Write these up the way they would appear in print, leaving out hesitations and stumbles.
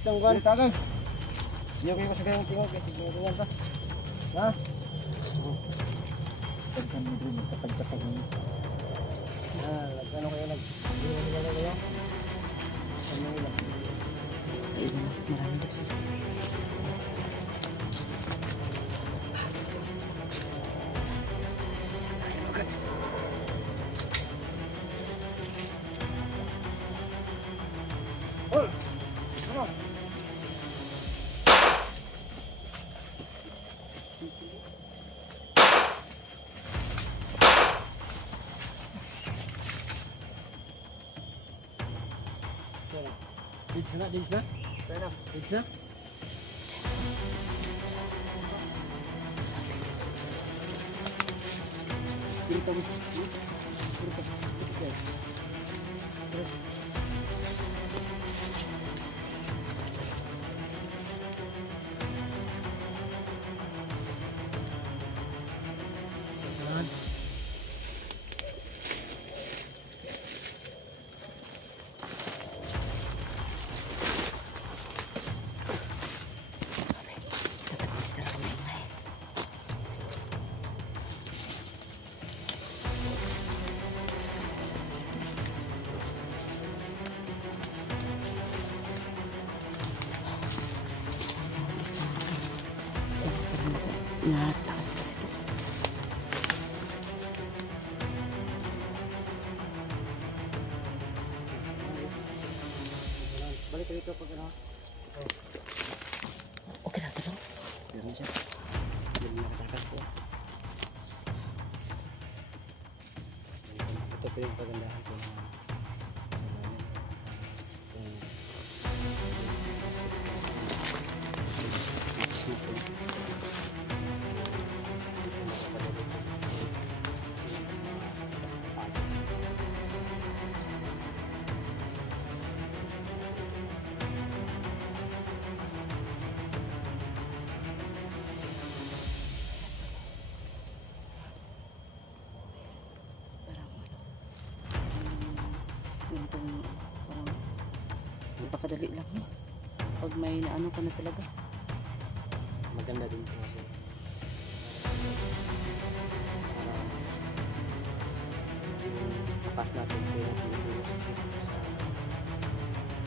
itong buwan. Tagay. Iyo kayo sa gayong tingog kasi ginagawa ka. Ha? Pagkan mo din kapag-kapag mo. Ano kayo nag-iwala kayo? Ano nila? Ayun na, marami daw sila. Digs na, digs na. Digs na. Dito mo. Natakas kasi ito. Balik ka dito pag ano. Okay na ito lang. Meron siya. Hindi nakatakas ko. Ito pa yung pagandahan ko. Parang napakadali lang no? Pag may naano ka na talaga. Maganda din po kasi yung tapas natin kaya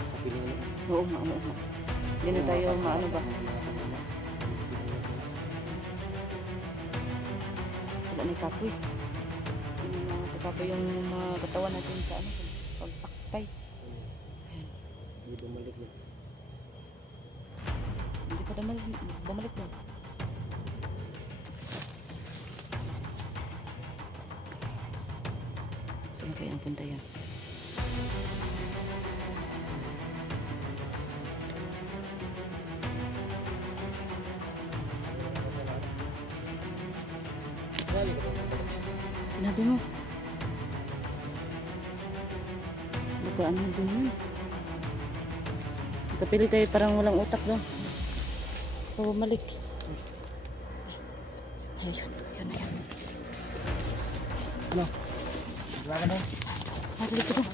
sa piling Oo nga. Hindi na tayo maano ba? Wala na yung kapoy. Kapoy yung mga katawan natin sa ano, pagpaktay. Hindi bumalik na. Hindi pa bumalik na. Saan kaya ang punta yan? Sinabi mo. Bukaan mo din yun. Kapili tayo parang walang utak doon. So, bumalik. Ayun, yun na yan. Ano? Wala ka na? Balik ko doon.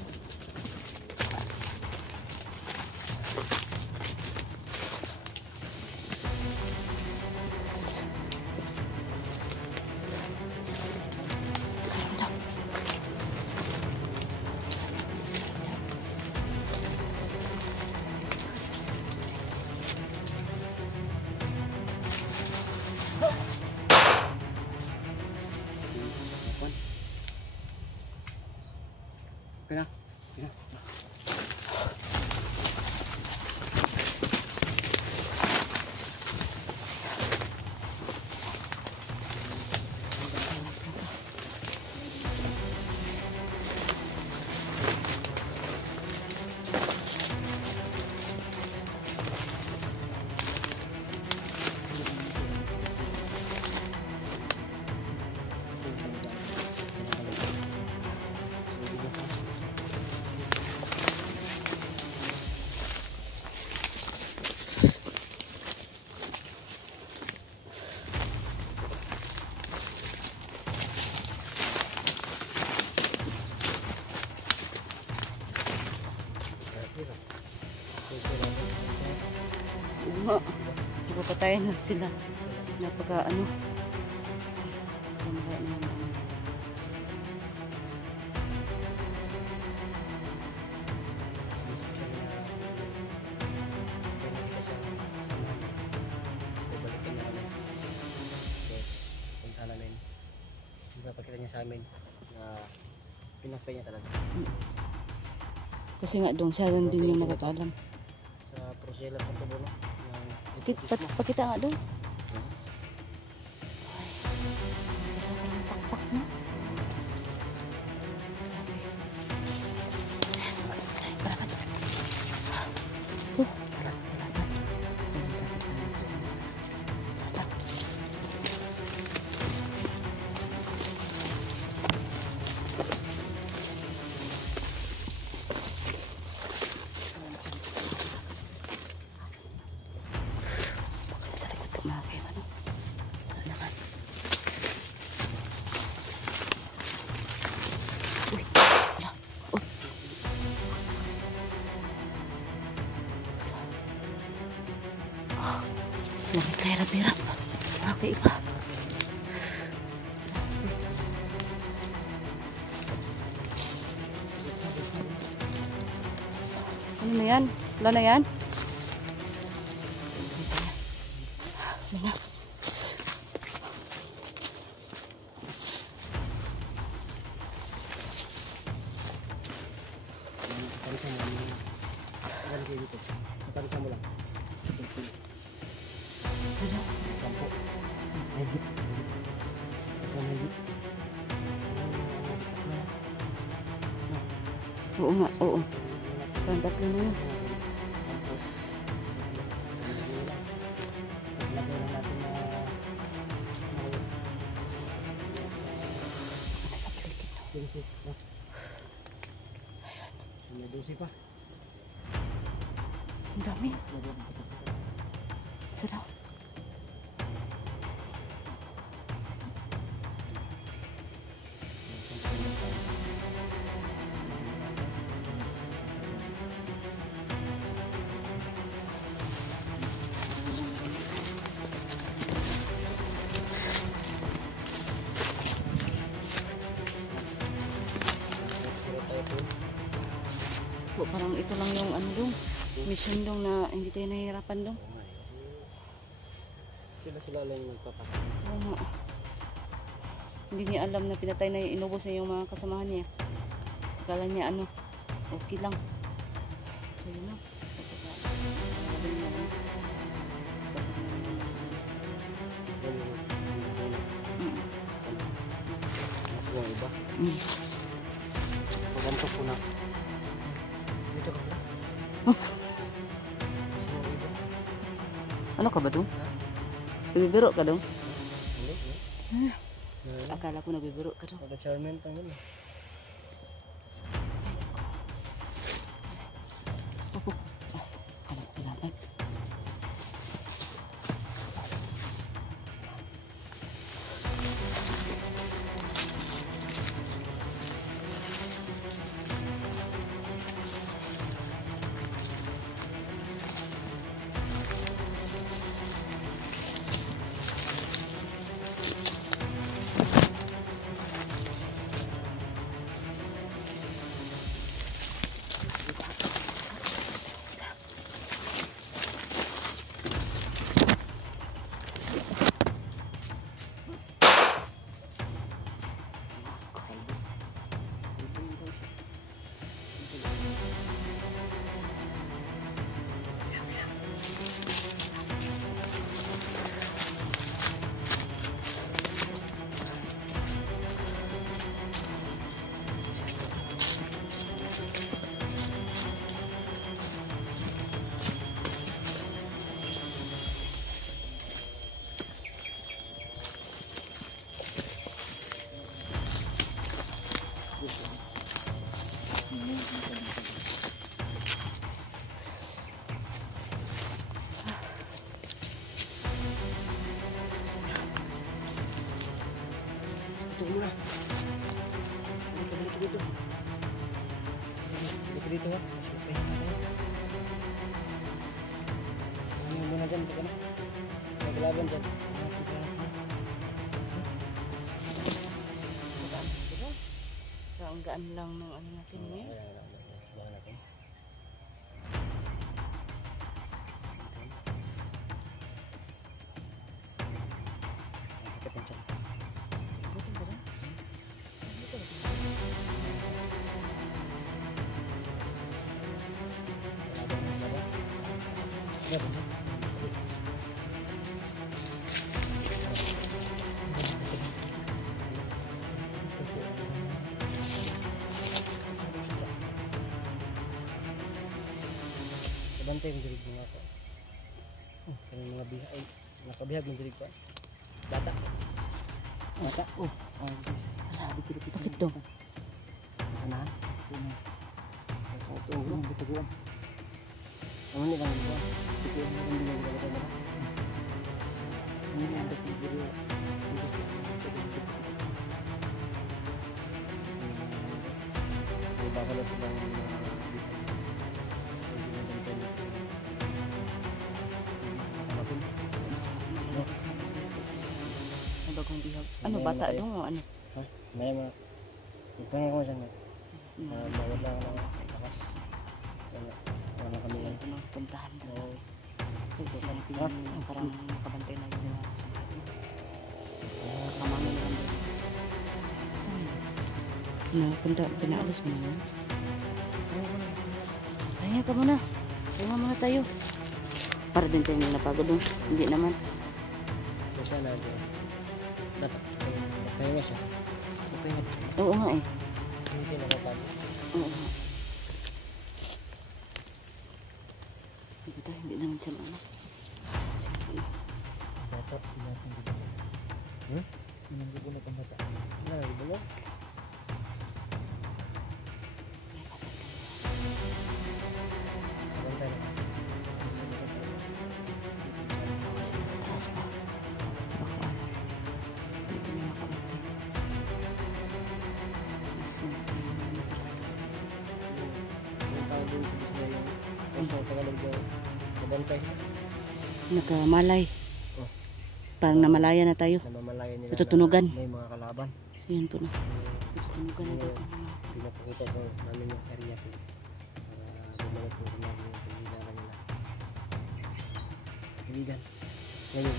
Okay na. Oo nga. Napapatayan na sila. Napaka ano. Kamaya naman. Pakita niya sa amin na pinakpay niya talaga. Kasi nga doon siya lang din yung nakakalam. Sa Prosela pa ito no? Pakita nga doon. Pakpak na. Lagi kaya bira. Okay pa. Ano na yan? Wala na yan? Ano na? Patalita mo lang. Sampo. Higit. Higit. Oo nga, oo. Parang tatlo na yun. Tapos, lagay lang natin na Nasa paligid na. Dulce. May dulce pa. Ang dami. Sarap. Po, parang ito lang yung ano dong. Mission dong na hindi tayo nahihirapan dong. Sila lang yung nagpapakita. Oo nga. Hindi niya alam na pinatay na inubos niya yung mga kasamahan niya. Akala niya ano, okay lang. So yun na. Mas yung iba. Pagantok ko na. Dito ka ba? Mas yung iba. Ano ka ba dong? Nagbibiro ka dong? Hindi. Akala ko nagbibiro ka dong. Pag-charment ang yun. Akala ko pinalag. Kalaban dyan. So, ang gaan lang ng ano natin ngayon. Subukan natin. Ang sakit ang tiyan. Gutom ba rin? Kabantay yung dirig mga ko. Kanyang mga bihag. Ay, nakabihag yung dirig ko. Bata. Bata. Bakit daw? Sana. Ito ang bitaguan. Naman nilang ito. Ito yung binagagawin nila. Ini ada video. Iba kalau sedang Ang bagong bihag. Ano, bata dong o ano? may mga ipangin ko dyan. Bawal lang ng lakas. Wala kami yan. Ito mga puntahan na. Oo. Kasi silipin yung parang nakabantay na yun na sa atin. Kamangin lang doon. Saan yun? Na, pinaalis mo na yun? Pahinga ka muna. Pahinga muna tayo. Para din tayo napagod doon. Hindi naman. Ito siya na dyan. Dapat. Pahinga siya. Pahinga. Oo nga eh. Hindi nakapagod. Oo nga. Hindi naman siya ano. Sige na. Bata. Pinagbubulat ang bata. Pinagbubulat? Bantay na. Taas pa. Baka ano. Dito may makabantay. Yung tao doon sa gusto yung sa Tagalog daw. Nabantay. Nakamalay. Oh. Parang namalaya na tayo. Namamalayan nila Natutunugan. na may mga kalaban. So yun po na. Natutunugan na tayo. Pinapakita ko namin yung area ko. Para bumalik po namin yung paghilaran nila. Kaibigan. Ngayon,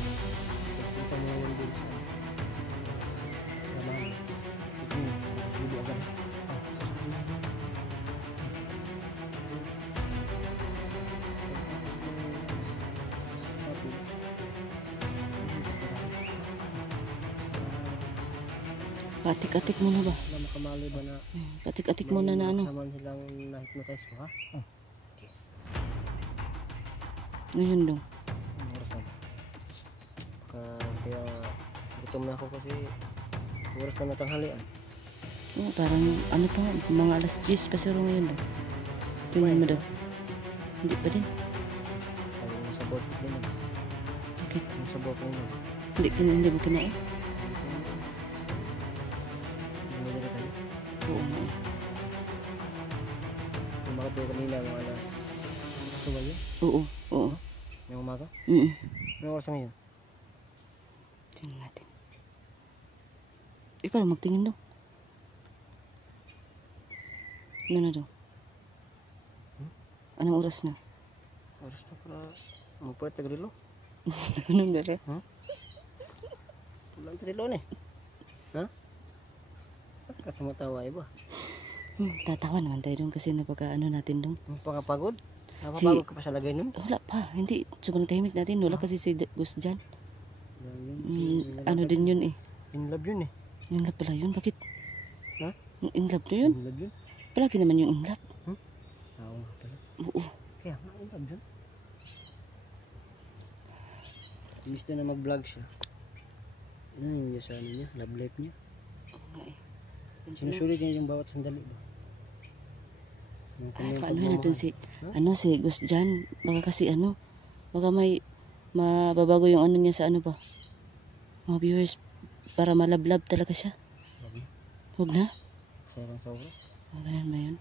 ito mo yung din sa naman. Sibo agad. Patik-atik muna ba? Na makamali ba na Patik-atik muna na ano. naman silang na-hypnotize ko ha? Ngayon dong. Ang oras na ba? Kaya gutom na ako kasi oras na natanghalian. Oo, parang ano pa nga, mga alas 10 pa siguro ngayon dong. Tingnan mo daw. Hindi pa din. Ay, yung sabot din naman. Bakit? Yung sabot din naman. Hindi mo kinain? Bumili tayo. Oo nga eh. Yung bakit tayo kanina mga alas suwa yun? Oo. Oo. May umaga? Mm. May oras na ngayon? Tingnan natin. Ikaw lang magtingin daw. Ano na daw? Anong oras na? Oras na para mapulit na grilo. Anong dali? Walang grilo na eh. Ha? Bakit ka tumatawa iba? Tatawa naman tayo doon kasi napaka-ano natin doon. Ang pangapagod? Napapagod ka pa sa lagay nun? Wala pa. Hindi. Sobrang tahimik natin. Wala kasi si Gus dyan. Ano din yun eh. In love yun eh. In love pala yun. Bakit? Ha? In love na yun? In love yun? Palagi naman yung in love. Oo nga pala. Oo. Kaya nga in love yun. Imbis na mag-vlog siya. Ano yun niya sa ano niya? Love life niya? Oo nga eh. Sinusulit niya yung bawat sandali ba? Yung Ay, kanyang paano pagmamahal. natin si, Huh? ano si Gus dyan? Baka kasi ano, baka may mababago yung ano niya sa ano ba? Mga viewers, para malablab talaga siya. Sabi, Huwag na? sayang sa oras. Ganyan ba yun?